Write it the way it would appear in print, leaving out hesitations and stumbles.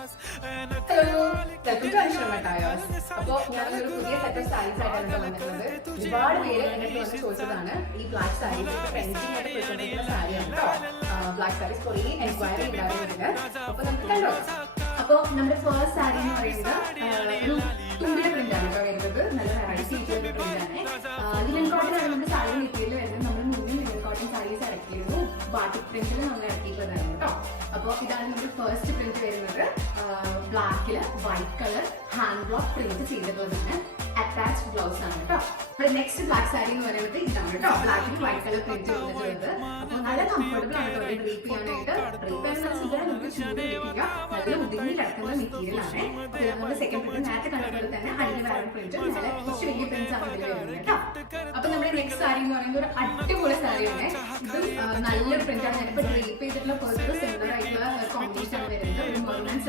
Hello, welcome to Ansharma tyres. അപ്പോൾ ഞാനൊരു പുതിയ സെറ്റ് ഓഫ് സാരീസ് ആയിട്ടാണ് വന്നിട്ടുള്ളത്. ഒരുപാട് പേര് എൻ്റെ അടുത്ത് വന്ന് ചോദിച്ചതാണ് ഈ ബ്ലാക്ക് സാരീസ് ട്രെൻഡിങ് ആയിട്ട് പോയിക്കൊണ്ടിരിക്കുന്ന സാരിയാണ് കേട്ടോ. ബ്ലാക്ക് സാരീസ് കുറേ എൻക്വയറി ഉണ്ടായിരുന്നുണ്ട്. അപ്പോൾ നമുക്ക് കണ്ടോ. അപ്പോൾ നമ്മുടെ ഫസ്റ്റ് സാരി എന്ന് പറയുന്നത് ഒരു തുമ്പിയുടെ പ്രിന്റാണ് കേട്ടോ വരുന്നത്. നല്ല വെറൈറ്റി ആയിട്ടുള്ള പ്രിന്റാണ്. ലിനൻ കോട്ടൺ ആണ് നമ്മുടെ സാരി മെറ്റീരിയൽ വരുന്നത്. നമ്മൾ മുന്നേ ലിനൻ കോട്ടൺ സാരീസ് ഇറക്കിയിരുന്നു. ബാട്ടിക് പ്രിന്റിൽ നമ്മൾ ഇറക്കിയിട്ടുള്ളതാണ് കേട്ടോ. അപ്പോൾ ഇതാണ് നമ്മുടെ ഫസ്റ്റ് പ്രിന്റ് വരുന്നത്. ബ്ലാക്കില് white colour hand block print ചെയ്തിട്ടുള്ളതാണ്. അറ്റാച്ച്ഡ് ബ്ലൗസ് ആണ് കേട്ടോ. അപ്പോൾ നെക്സ്റ്റ് ബ്ലാക്ക് സാരി എന്ന് പറയുന്നത് ഇതാണ് കേട്ടോ. ബ്ലാക്കിൽ വൈറ്റ് കളർ പ്രിന്റ് ചെയ്തിട്ടുള്ളത്. അപ്പോൾ നല്ല കംഫർട്ടബിൾ ആണ് കേട്ടോ ഡ്രീപ്പ് ചെയ്യാനായിട്ട്. ഡ്രീപ്പ് ചെയ്യുന്ന സുഖം നമുക്ക് ചൂട് പിടിക്കുക. നല്ല ഒതുങ്ങി കിടക്കുന്ന മെറ്റീരിയൽ ആണ്. നമ്മുടെ സെക്കൻഡ് പ്രിന്റ് നേരത്തെ കണ്ടതുപോലെ തന്നെ അതിന് വേറെ പ്രിന്റ് നല്ല കുറച്ച് വലിയ പ്രിന്റ്സ് ആണ് ഇതിൽ വരുന്നത് കേട്ടോ. അപ്പൊ നമ്മുടെ നെക്സ്റ്റ് സാരി എന്ന് പറയുന്നത് ഒരു അടിപൊളി സാരിയാണ്. ഇത് നല്ലൊരു പ്രിന്റ് ആണ്. ഞാനിപ്പോൾ ഡ്രീപ്പ് ചെയ്തിട്ടുള്ള പേഴ്സൺ സിമിലർ ആയിട്ടുള്ള കോമ്പിനേഷൻ ആണ് വരുന്നത്. ഒരു മെറൂൺ